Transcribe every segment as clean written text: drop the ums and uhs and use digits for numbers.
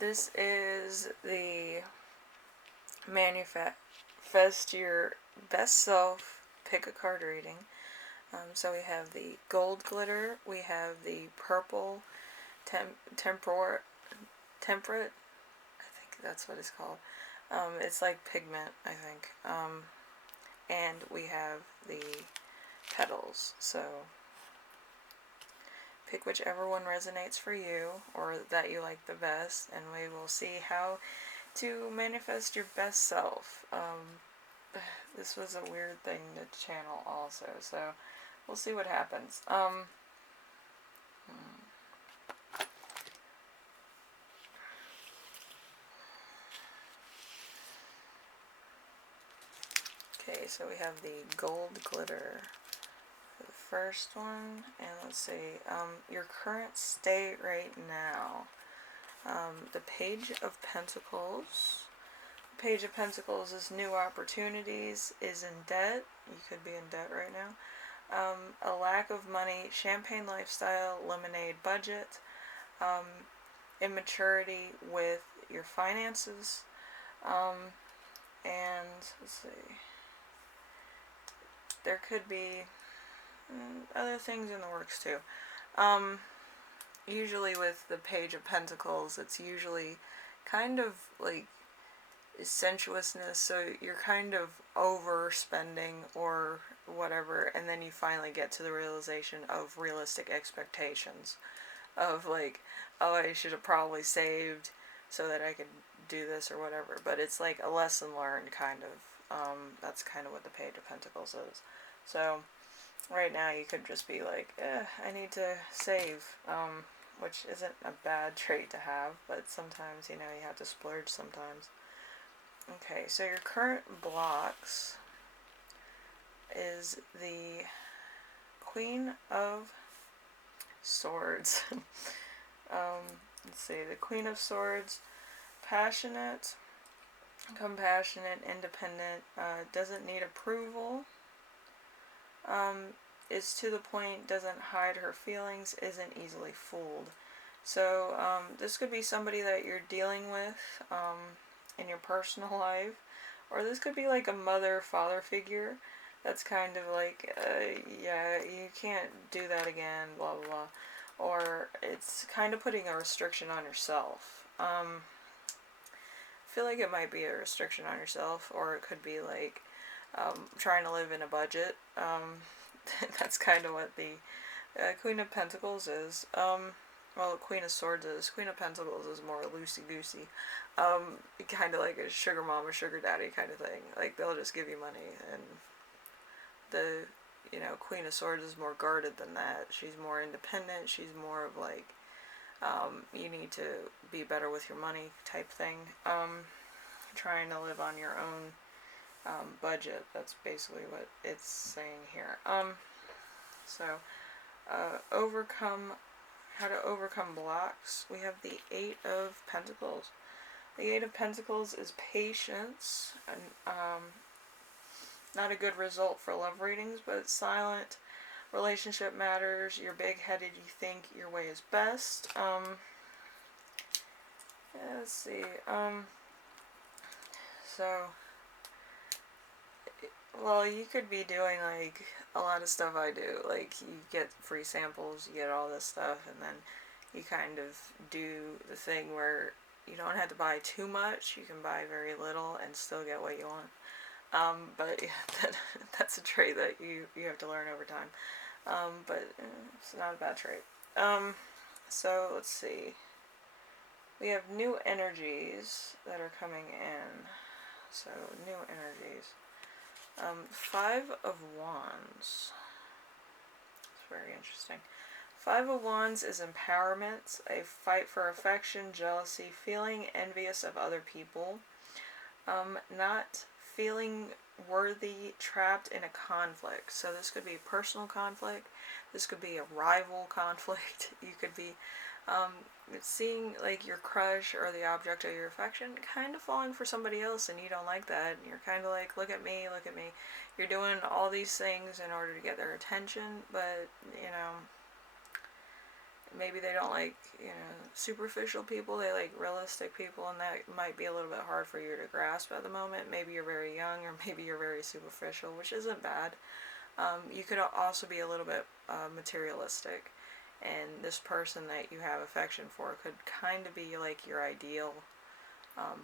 This is the Manifest Your Best Self Pick a Card reading. So we have the gold glitter, we have the purple temperate, I think that's what it's called. It's like pigment, I think. And we have the petals. So pick whichever one resonates for you or that you like the best, and we will see how to manifest your best self. This was a weird thing to channel also, so we'll see what happens. Okay, so we have the gold glitter for the first one, and let's see, your current state right now. The Page of Pentacles. The Page of Pentacles is new opportunities, is in debt. You could be in debt right now. A lack of money, champagne lifestyle, lemonade budget, immaturity with your finances, and let's see, there could be other things in the works too. Usually with the Page of Pentacles, it's usually kind of like sensuousness, so you're kind of overspending or whatever, and then you finally get to the realization of realistic expectations of like, oh, I should have probably saved so that I could do this or whatever, but it's like a lesson learned kind of. That's kind of what the Page of Pentacles is. So right now you could just be like, I need to save, which isn't a bad trait to have, but sometimes, you know, you have to splurge sometimes. Okay, so your current blocks is the Queen of Swords. Let's see, the Queen of Swords, passionate, compassionate, independent, doesn't need approval, is to the point, doesn't hide her feelings, isn't easily fooled. So this could be somebody that you're dealing with in your personal life, or this could be like a mother-father figure that's kind of like, yeah, you can't do that again, blah blah blah, or it's kind of putting a restriction on yourself. I feel like it might be a restriction on yourself, or it could be like trying to live in a budget. That's kind of what the Queen of Pentacles is. Well, Queen of Swords is. Queen of Pentacles is more loosey-goosey. Kind of like a sugar mama, sugar daddy kind of thing. Like, they'll just give you money. And the, you know, Queen of Swords is more guarded than that. She's more independent. She's more of like, you need to be better with your money type thing. Trying to live on your own budget. That's basically what it's saying here. How to overcome blocks. We have the Eight of Pentacles. The Eight of Pentacles is patience, and not a good result for love readings, but it's silent. Relationship matters. You're big-headed. You think your way is best. Let's see. So, well, you could be doing like a lot of stuff I do. Like, you get free samples, you get all this stuff, and then you kind of do the thing where you don't have to buy too much. You can buy very little and still get what you want. But yeah, that's a trait that you have to learn over time. But it's not a bad trait. So let's see. We have new energies that are coming in. So new energies. Five of Wands. It's very interesting. Five of Wands is empowerment, a fight for affection, jealousy, feeling envious of other people, not feeling worthy, trapped in a conflict. So this could be personal conflict. This could be a rival conflict. You could be seeing like your crush or the object of your affection kind of falling for somebody else, and you don't like that, and you're kind of like, look at me, look at me. You're doing all these things in order to get their attention, but you know, maybe they don't like, superficial people. They like realistic people, and that might be a little bit hard for you to grasp at the moment. Maybe you're very young, or maybe you're very superficial, which isn't bad. You could also be a little bit materialistic, and this person that you have affection for could kind of be like your ideal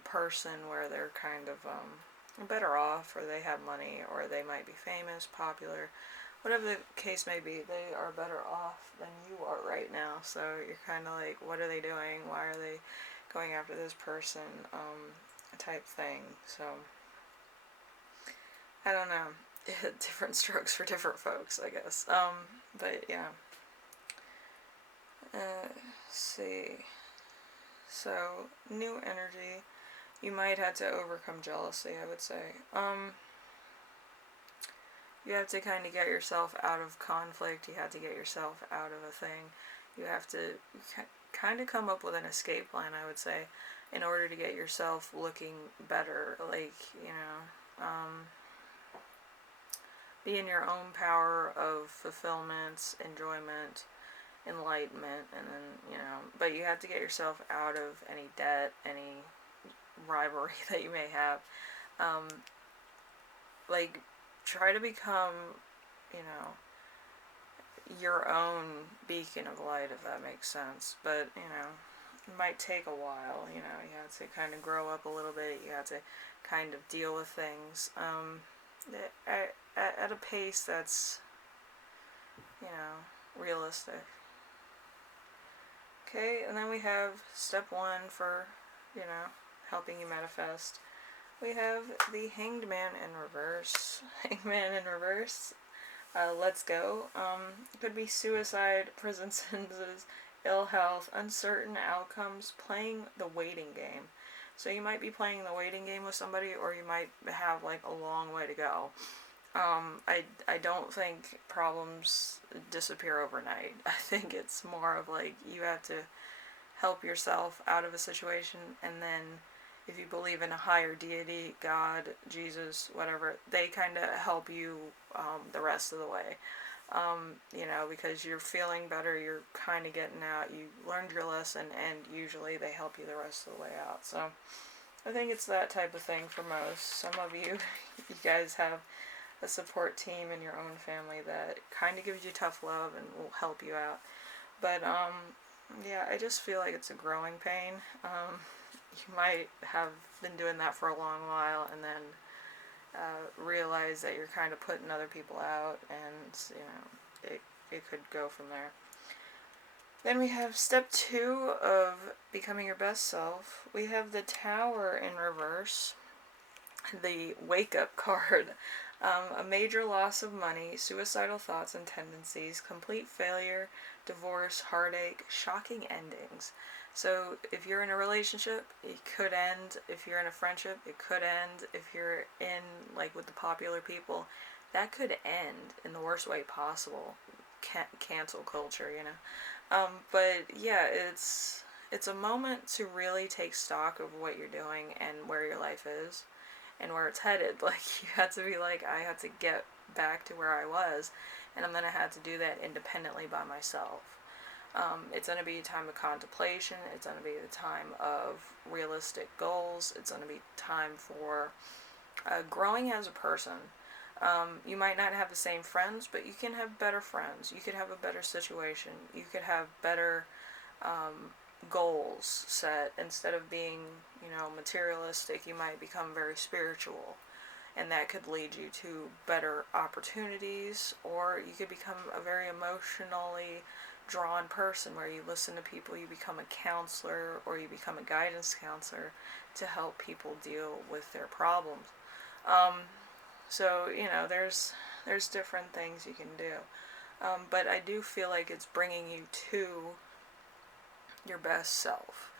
person, where they're kind of better off, or they have money, or they might be famous, popular, whatever the case may be. They are better off than you are right now, so you're kind of like, what are they doing, why are they going after this person, type thing. So I don't know. Different strokes for different folks, I guess. But yeah. Let's see. So, new energy. You might have to overcome jealousy, I would say. You have to kind of get yourself out of conflict. You have to get yourself out of a thing. You have to kind of come up with an escape plan, I would say, in order to get yourself looking better. Like, be in your own power of fulfillment, enjoyment, enlightenment, and then, but you have to get yourself out of any debt, any rivalry that you may have. Like, try to become, your own beacon of light, if that makes sense. But, it might take a while. You have to kind of grow up a little bit. You have to kind of deal with things at a pace that's, realistic. Okay, and then we have step 1 for, helping you manifest. We have the Hanged Man in reverse. Hanged Man in reverse. Let's go. It could be suicide, prison sentences, ill health, uncertain outcomes, playing the waiting game. So you might be playing the waiting game with somebody, or you might have like a long way to go. I don't think problems disappear overnight. I think it's more of like, you have to help yourself out of a situation, and then if you believe in a higher deity, God, Jesus, whatever, they kind of help you the rest of the way. Because you're feeling better, you're kind of getting out, you learned your lesson, and usually they help you the rest of the way out. So I think it's that type of thing for most. Some of you, you guys have a support team in your own family that kind of gives you tough love and will help you out. But yeah, I just feel like it's a growing pain. You might have been doing that for a long while, and then realize that you're kind of putting other people out, and it could go from there. Then we have step 2 of becoming your best self. We have the Tower in reverse, the wake up card. A major loss of money, suicidal thoughts and tendencies, complete failure, divorce, heartache, shocking endings. So if you're in a relationship, it could end. If you're in a friendship, it could end. If you're in, like, with the popular people, that could end in the worst way possible. Cancel culture, But yeah, it's a moment to really take stock of what you're doing and where your life is and where it's headed. Like, you have to be like, I have to get back to where I was, and I'm going to have to do that independently by myself. It's going to be a time of contemplation. It's going to be the time of realistic goals. It's going to be time for growing as a person. You might not have the same friends, but you can have better friends. You could have a better situation. You could have better goals set. Instead of being, materialistic, you might become very spiritual. And that could lead you to better opportunities, or you could become a very emotionally drawn person where you listen to people, you become a counselor, or you become a guidance counselor to help people deal with their problems. So, there's different things you can do. But I do feel like it's bringing you to your best self.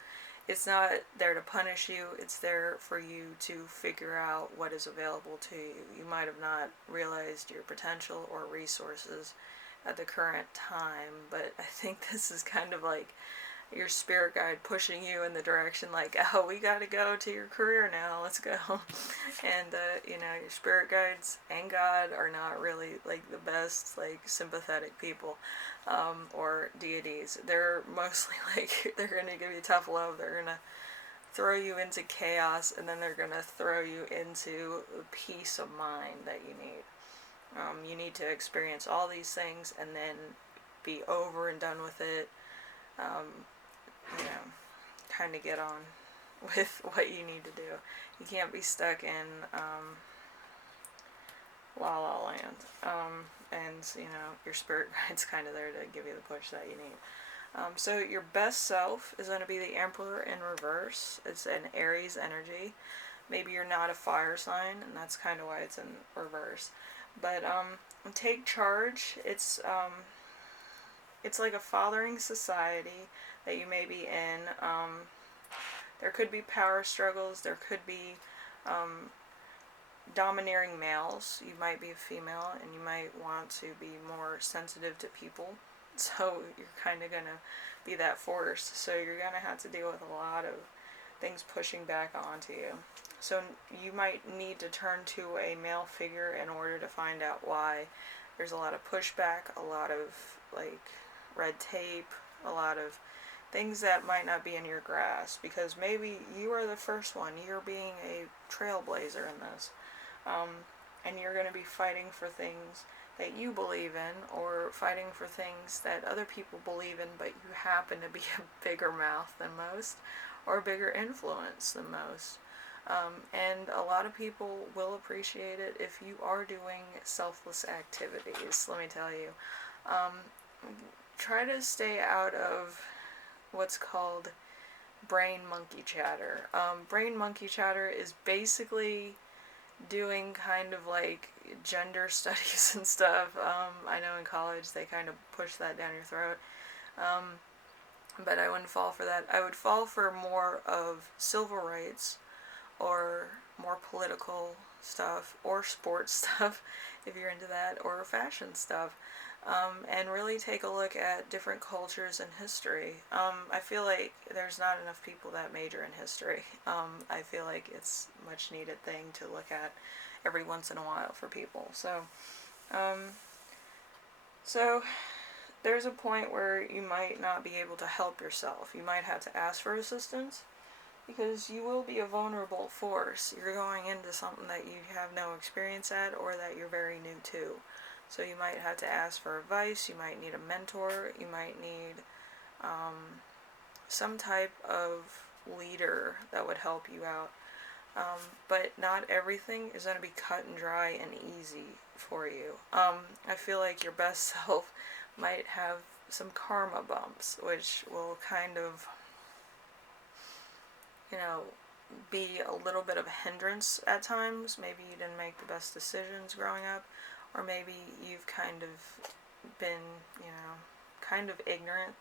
It's not there to punish you, it's there for you to figure out what is available to you. You might have not realized your potential or resources at the current time, but I think this is kind of like your spirit guide pushing you in the direction like, oh, we got to go to your career now, let's go. And you know, your spirit guides and God are not really like the best like sympathetic people, or deities. They're mostly like, they're gonna give you tough love, they're gonna throw you into chaos, and then they're gonna throw you into the peace of mind that you need. You need to experience all these things and then be over and done with it. You know, kind of get on with what you need to do. You can't be stuck in La La Land. And, you know, your spirit guide's kind of there to give you the push that you need. So your best self is going to be the Emperor in reverse. It's an Aries energy. Maybe you're not a fire sign, and that's kind of why it's in reverse. But take charge. It's like a fathering society that you may be in. There could be power struggles. There could be domineering males. You might be a female, and you might want to be more sensitive to people. So you're kind of going to be that force. So you're going to have to deal with a lot of things pushing back onto you. So you might need to turn to a male figure in order to find out why. There's a lot of pushback, a lot of like red tape, a lot of things that might not be in your grasp, because maybe you are the first one. You're being a trailblazer in this. And you're going to be fighting for things that you believe in, or fighting for things that other people believe in, but you happen to be a bigger mouth than most, or a bigger influence than most. And a lot of people will appreciate it if you are doing selfless activities, let me tell you. Try to stay out of what's called brain monkey chatter. Brain monkey chatter is basically doing kind of like gender studies and stuff. I know in college they kind of push that down your throat. But I wouldn't fall for that. I would fall for more of civil rights, or more political stuff, or sports stuff, if you're into that, or fashion stuff. And really take a look at different cultures and history. I feel like there's not enough people that major in history. I feel like it's a much needed thing to look at every once in a while for people. So there's a point where you might not be able to help yourself. You might have to ask for assistance, because you will be a vulnerable force. You're going into something that you have no experience at, or that you're very new to. So you might have to ask for advice, you might need a mentor, you might need some type of leader that would help you out. But not everything is going to be cut and dry and easy for you. I feel like your best self might have some karma bumps, which will kind of, you know, be a little bit of a hindrance at times. Maybe you didn't make the best decisions growing up, or maybe you've kind of been, you know, kind of ignorant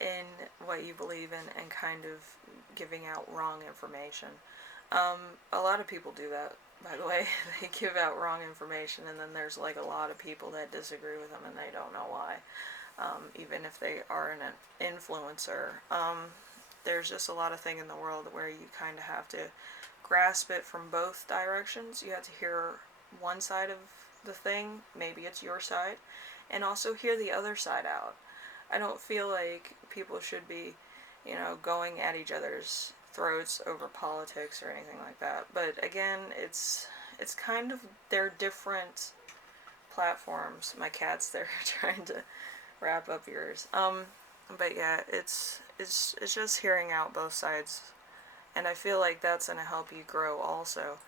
in what you believe in, and kind of giving out wrong information. A lot of people do that, by the way. They give out wrong information, and then there's like a lot of people that disagree with them, and they don't know why. Even if they are an influencer. There's just a lot of thing in the world where you kind of have to grasp it from both directions. You have to hear one side of the thing, maybe it's your side, and also hear the other side out. I don't feel like people should be, you know, going at each other's throats over politics or anything like that. But again, it's kind of, they're different platforms. My cat's there trying to wrap up yours. But yeah, it's just hearing out both sides, and I feel like that's going to help you grow also,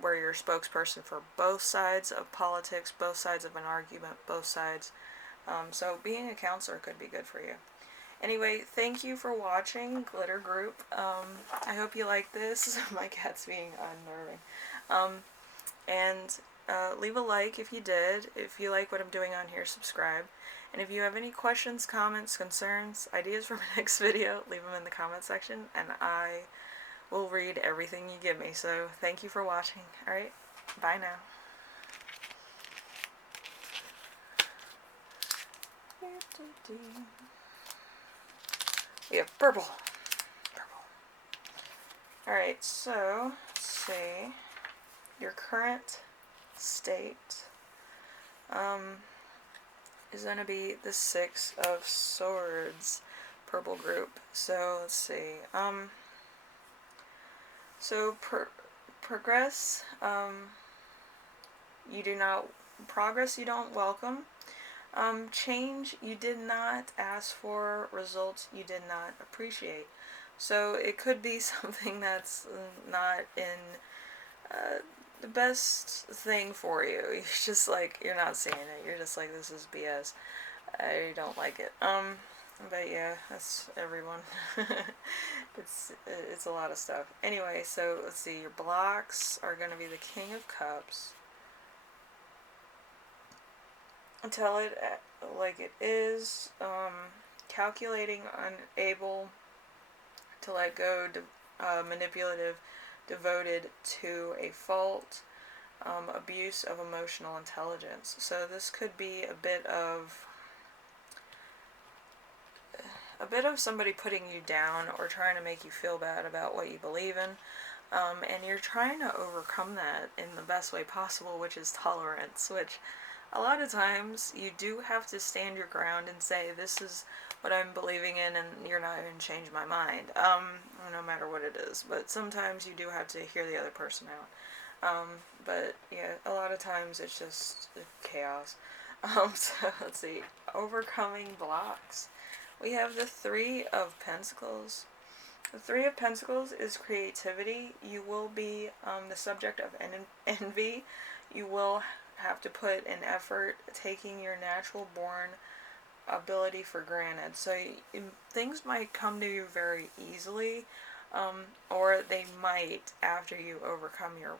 where you're a spokesperson for both sides of politics, both sides of an argument, both sides. So being a counselor could be good for you. Anyway, thank you for watching, Glitter Group. I hope you like this. My cat's being unnerving. And leave a like if you did. If you like what I'm doing on here, subscribe. And if you have any questions, comments, concerns, ideas for my next video, leave them in the comment section, and I will read everything you give me. So thank you for watching. Alright, bye now. We have purple. Purple. Alright, so, let's see. Your current state is going to be the Six of Swords, purple group. So, let's see. Progress, progress you don't welcome. Change you did not ask for, results you did not appreciate. So it could be something that's not in the best thing for you. You're just like, you're not seeing it. You're just like, this is BS. I don't like it. But yeah, that's everyone. It's a lot of stuff. Anyway, so let's see. Your blocks are going to be the King of Cups. Tell it like it is. Calculating, unable to let go, manipulative, devoted to a fault, abuse of emotional intelligence. So this could be a bit of somebody putting you down or trying to make you feel bad about what you believe in. And you're trying to overcome that in the best way possible, which is tolerance, which a lot of times you do have to stand your ground and say, this is what I'm believing in and you're not going to change my mind, no matter what it is. But sometimes you do have to hear the other person out. But yeah, a lot of times it's just chaos. So let's see, overcoming blocks. We have the Three of Pentacles. The Three of Pentacles is creativity. You will be the subject of envy. You will have to put an effort taking your natural born ability for granted. So things might come to you very easily, or they might after you overcome your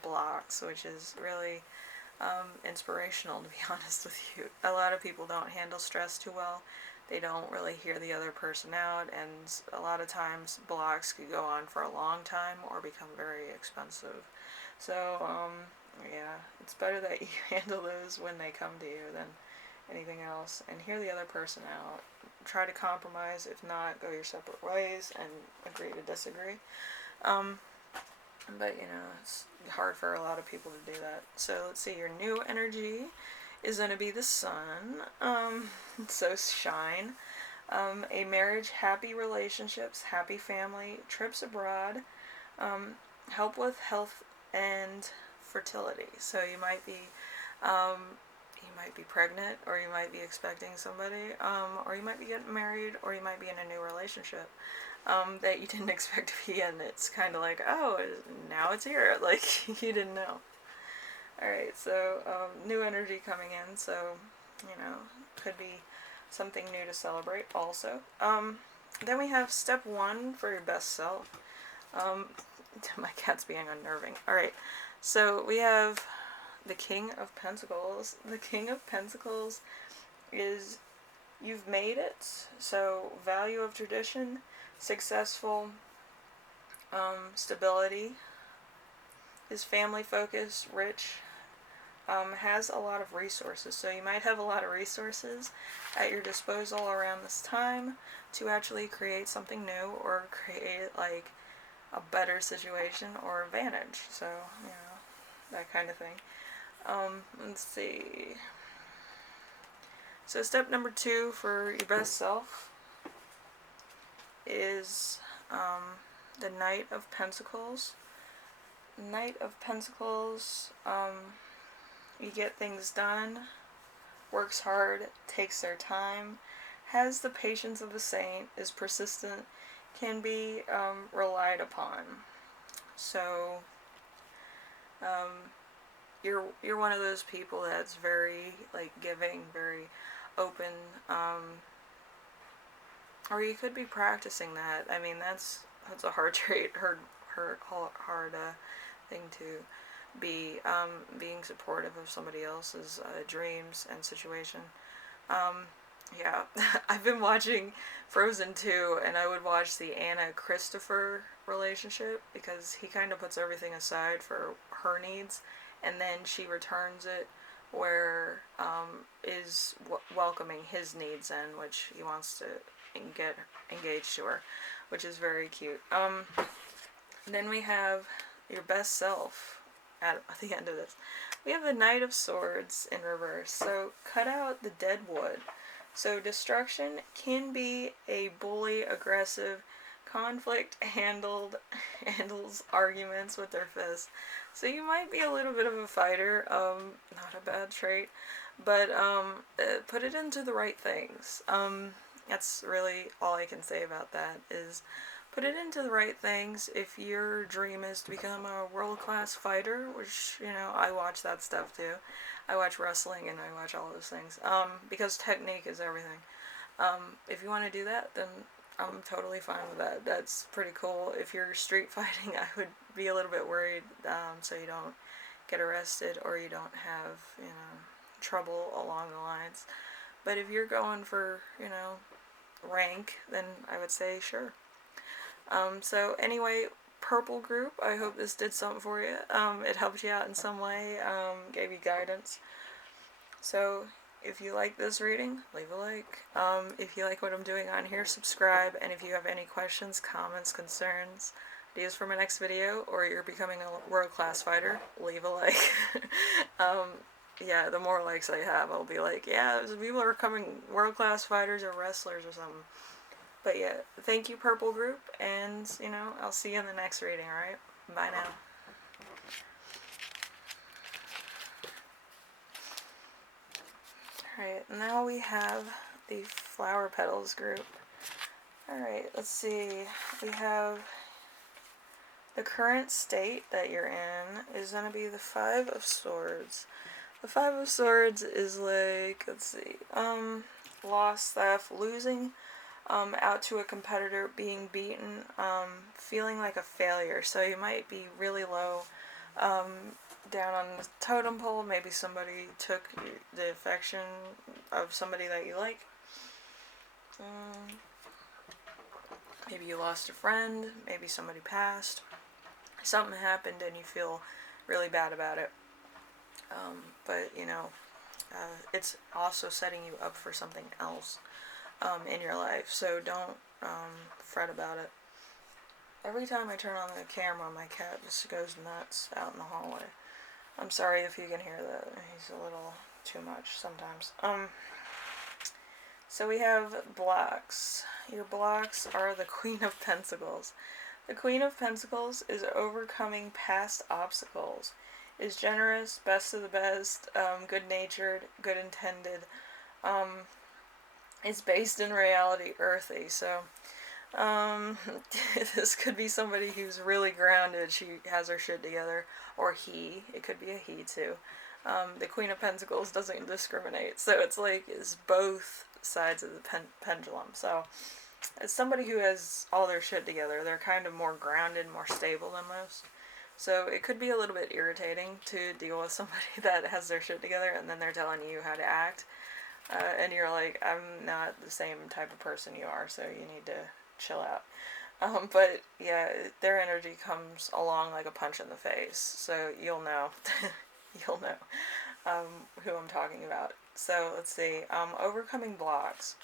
blocks, which is really inspirational, to be honest with you. A lot of people don't handle stress too well. They don't really hear the other person out, and a lot of times blocks could go on for a long time or become very expensive. So, yeah, it's better that you handle those when they come to you than anything else, and hear the other person out. Try to compromise. If not, go your separate ways and agree to disagree. But, it's hard for a lot of people to do that. So, let's see, your new energy is going to be the Sun. So shine. A marriage, happy relationships, happy family, trips abroad, help with health and fertility. So you might be pregnant, or you might be expecting somebody, or you might be getting married, or you might be in a new relationship that you didn't expect to be in. It's kind of like, oh, now it's here. Like, you didn't know. Alright, so new energy coming in, so, could be something new to celebrate also. Then we have step 1 for your best self. My cat's being unnerving. Alright, so we have the King of Pentacles. The King of Pentacles is, you've made it, so value of tradition, successful, stability, is family focused, rich, has a lot of resources. So you might have a lot of resources at your disposal around this time to actually create something new or create like a better situation or advantage. So, that kind of thing. Let's see. So step number 2 for your best self is the Knight of Pentacles. Knight of Pentacles, you get things done, works hard, takes their time, has the patience of a saint, is persistent, can be relied upon. So, you're one of those people that's very giving, very open, or you could be practicing that. I mean, that's a hard trait, hard thing to be, being supportive of somebody else's dreams and situation. Yeah, I've been watching Frozen 2, and I would watch the Anna Christopher relationship because he kind of puts everything aside for her needs, and then she returns it where is welcoming his needs in, which he wants to and get engaged to her, which is very cute. Then we have your best self at the end of this. We have the Knight of Swords in reverse. So cut out the dead wood. So destruction can be a bully, aggressive, conflict handles arguments with their fists. So you might be a little bit of a fighter, not a bad trait, but put it into the right things. That's really all I can say about that, is put it into the right things. If your dream is to become a world-class fighter, which, you know, I watch that stuff too. I watch wrestling and I watch all those things, because technique is everything. If you want to do that, then I'm totally fine with that. That's pretty cool. If you're street fighting, I would be a little bit worried, so you don't get arrested or you don't have, you know, trouble along the lines. But if you're going for, you know, rank, then I would say sure. So anyway, purple group, I hope this did something for you. It helped you out in some way, gave you guidance. So if you like this reading, leave a like. If you like what I'm doing on here, subscribe. And if you have any questions, comments, concerns, ideas for my next video, or you're becoming a world-class fighter, leave a like. Yeah, the more likes I have, I'll be like, yeah, people are becoming world-class fighters or wrestlers or something. But yeah, thank you, purple group, and, you know, I'll see you in the next reading, alright? Bye now. Alright, now we have the flower petals group. Alright, let's see. We have the current state that you're in is going to be the Five of Swords. The Five of Swords is like, let's see, loss, theft, losing out to a competitor, being beaten, feeling like a failure. So you might be really low, down on the totem pole. Maybe somebody took the affection of somebody that you like. Maybe you lost a friend. Maybe somebody passed. Something happened and you feel really bad about it. But, you know, it's also setting you up for something else in your life. So don't fret about it. Every time I turn on the camera, my cat just goes nuts out in the hallway. I'm sorry if you can hear that. He's a little too much sometimes. So we have blocks. Your blocks are the Queen of Pentacles. The Queen of Pentacles is overcoming past obstacles, is generous, best of the best, good-natured, good-intended, is based in reality, earthy. So this could be somebody who's really grounded, she has her shit together, or he, it could be a he too. The Queen of Pentacles doesn't discriminate, so it's like, it's both sides of the pendulum. So as somebody who has all their shit together, they're kind of more grounded, more stable than most. So it could be a little bit irritating to deal with somebody that has their shit together and then they're telling you how to act. And you're like, I'm not the same type of person you are, so you need to chill out. But yeah, their energy comes along like a punch in the face. So you'll know. You'll know who I'm talking about. So let's see. Overcoming blocks.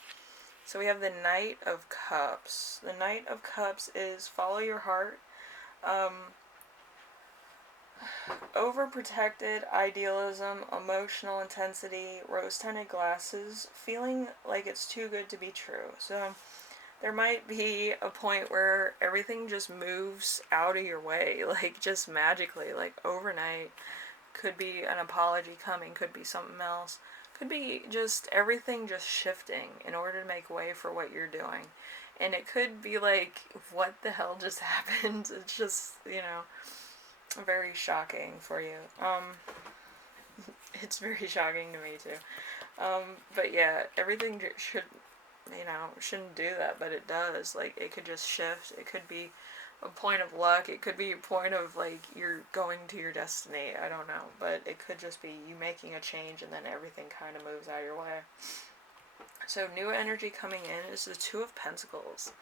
So we have the Knight of Cups. The Knight of Cups is follow your heart. Overprotected, idealism, emotional intensity, rose-tinted glasses, feeling like it's too good to be true. So there might be a point where everything just moves out of your way, like just magically, like overnight. Could be an apology coming, could be something else. Could be just everything just shifting in order to make way for what you're doing. And it could be like, what the hell just happened? It's just, you know, very shocking for you. It's very shocking to me too. But yeah, everything should, you know, shouldn't do that, but it does. Like, it could just shift. It could be a point of luck. It could be a point of, like, you're going to your destiny. I don't know. But it could just be you making a change and then everything kind of moves out of your way. So new energy coming in is the Two of Pentacles.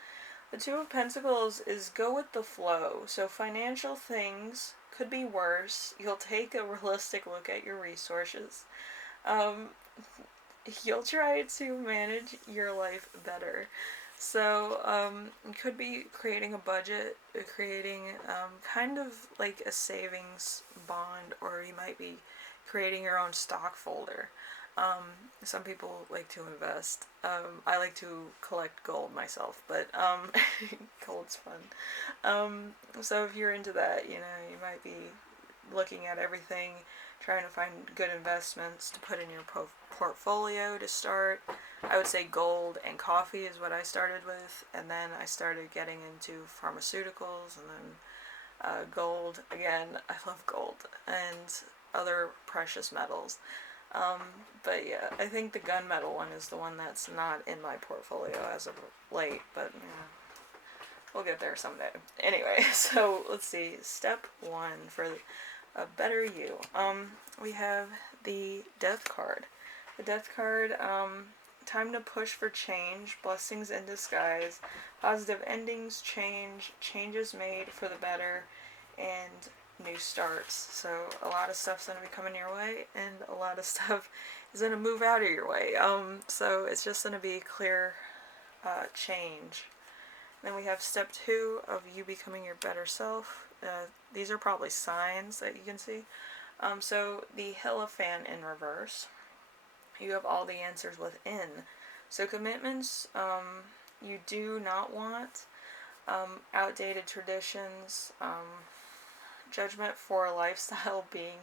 The Two of Pentacles is go with the flow. So financial things could be worse. You'll take a realistic look at your resources. You'll try to manage your life better. So, you could be creating a budget, creating kind of like a savings bond, or you might be creating your own stock folder. Some people like to invest. I like to collect gold myself, but gold's fun. So if you're into that, you might be looking at everything, trying to find good investments to put in your portfolio to start. I would say gold and coffee is what I started with, and then I started getting into pharmaceuticals, and then gold. Again, I love gold and other precious metals. Um, but yeah, I think the gunmetal one is the one that's not in my portfolio as of late, but yeah, we'll get there someday. Anyway, so let's see. Step one for a better you. We have the death card. The death card, time to push for change, blessings in disguise, positive endings, changes made for the better, and new starts. So a lot of stuff's going to be coming your way, and a lot of stuff is going to move out of your way. So it's just going to be clear change. Then we have step two of you becoming your better self. These are probably signs that you can see. So the Hierophant in reverse. You have all the answers within. So commitments, you do not want. Outdated traditions, judgment for a lifestyle, being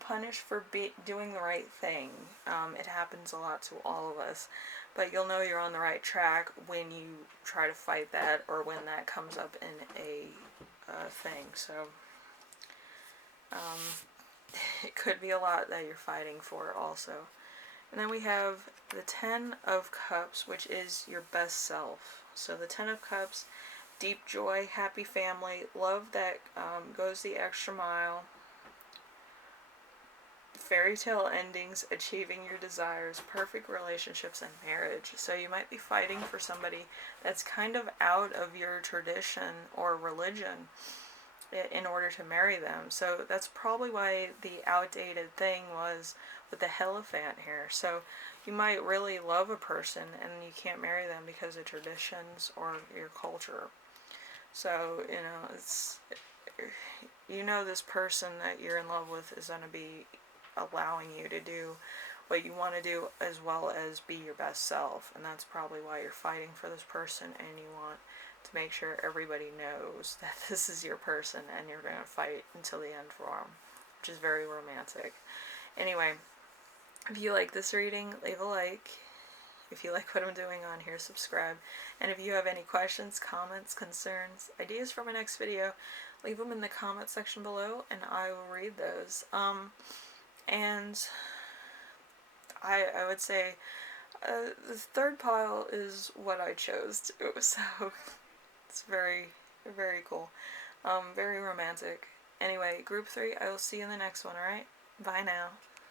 punished for doing the right thing. It happens a lot to all of us, but you'll know you're on the right track when you try to fight that, or when that comes up in a thing. So it could be a lot that you're fighting for also. And then we have the Ten of Cups, which is your best self. So the Ten of Cups, deep joy, happy family, love that goes the extra mile, fairy tale endings, achieving your desires, perfect relationships, and marriage. So you might be fighting for somebody that's kind of out of your tradition or religion in order to marry them. So that's probably why the outdated thing was with the Hierophant here. So you might really love a person and you can't marry them because of traditions or your culture. So, it's, this person that you're in love with is going to be allowing you to do what you want to do, as well as be your best self. And that's probably why you're fighting for this person, and you want to make sure everybody knows that this is your person and you're going to fight until the end for them, which is very romantic. Anyway, if you like this reading, leave a like. If you like what I'm doing on here, subscribe. And if you have any questions, comments, concerns, ideas for my next video, leave them in the comment section below and I will read those. And I would say the third pile is what I chose to do, so it's very, very cool. Very romantic. Anyway, group 3, I will see you in the next one, alright? Bye now.